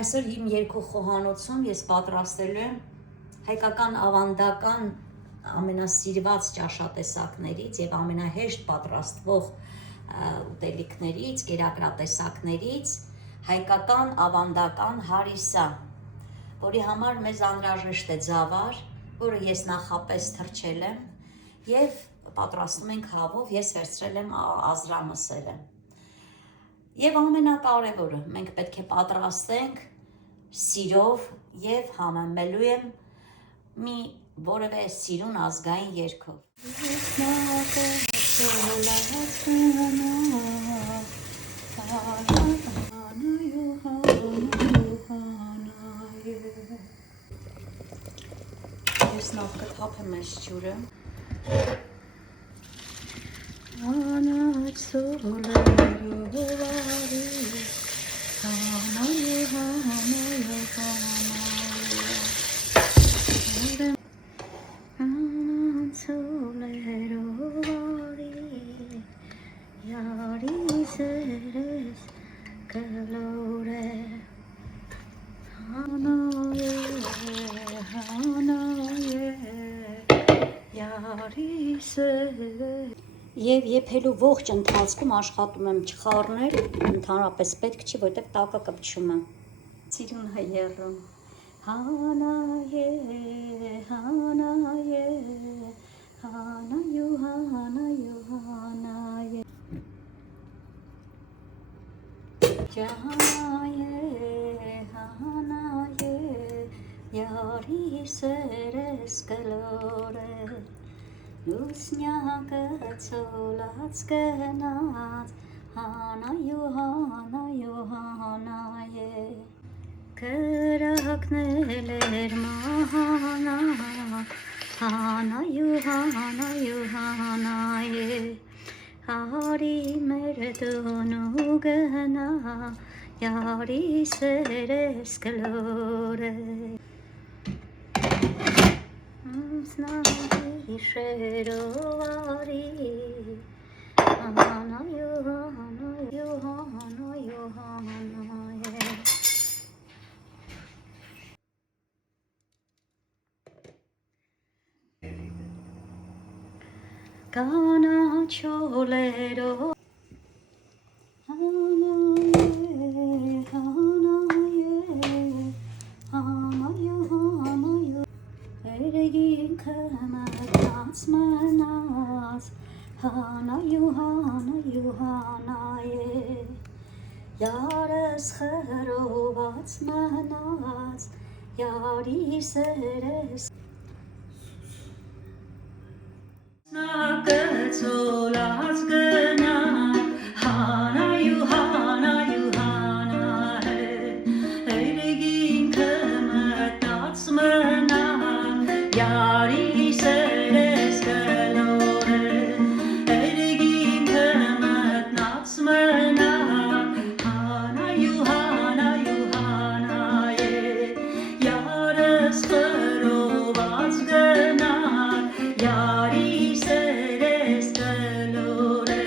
Այսօր իմ երկու խոհանոցում ես պատրաստելու եմ հայկական ավանդական ամենասիրված ճաշատեսակներից եւ ամենահեշտ պատրաստվող ուտելիքներից, կերակրատեսակներից հայկական ավանդական հարիսա, որի համար մեզ անհրաժեշտ է ձավար, որը ես նախապես թրջել եմ եւ պատրաստում ենք հավով, ես վերցրել եմ ազրամսերը։ Եվ ամենակարևորը, մենք պետք է պատրաստենք սիրով եւ համեմելու եմ մի որևէ սիրուն ազգային երգով։ Ես նախ կթափեմ այս ջուրը։ Եվ եփելու ողջ ընթացքում աշխատում եմ չխառնել, ընդհանրապես պետք չի, որտեղ տակը կպչում է։ Սիրուն հայերում։ Հանայե, հանայե, հանայու, հանայու, հանայե։ Ջահանայե, հանայե, յարի սերես կլորե։ Լուսնյակը ցոլած գնաց, հանայու, հանայու, հանայե։ Կրակնել էր մահանա, հանայու, հանայու, հանայե։ Հարի մեր տոնու գնա, յարի սերես կլորե։ Շերով արի, հանայու, հանայու, հանայու, հանայե։ Կանաչոլերով հանայե, հանայե, հանայու, հանայու, երեգինքը մտած մնաց, հանայու, հանայու, հանայե, յարս խրոված մնաց, յարի սերես Ցոլած գնա, հանայու, հանայու, հանայե, երեգինքը մտած մնա, յարի սերես կլորե, երեգինքը մտնած մնա, հանայու, հանայու, հանայե, յարս խրոված գնա, յարի սերես կլորե,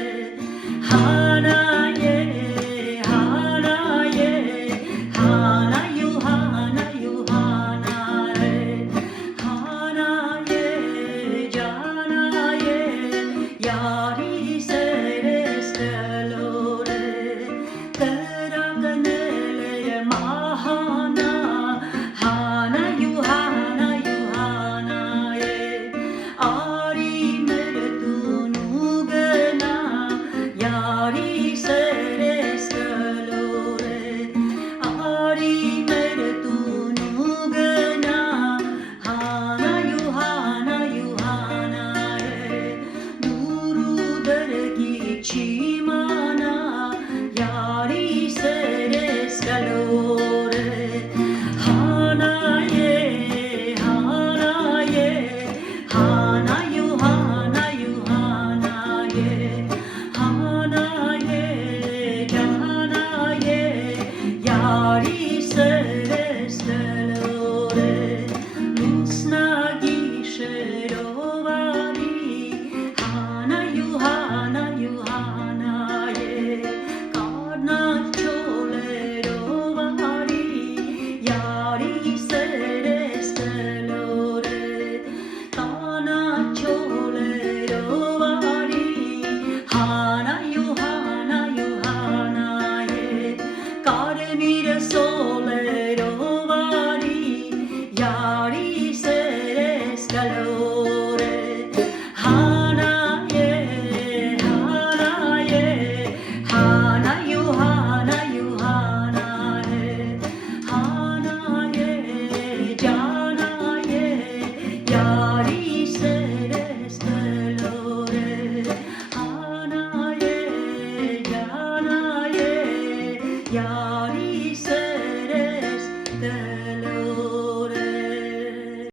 Ja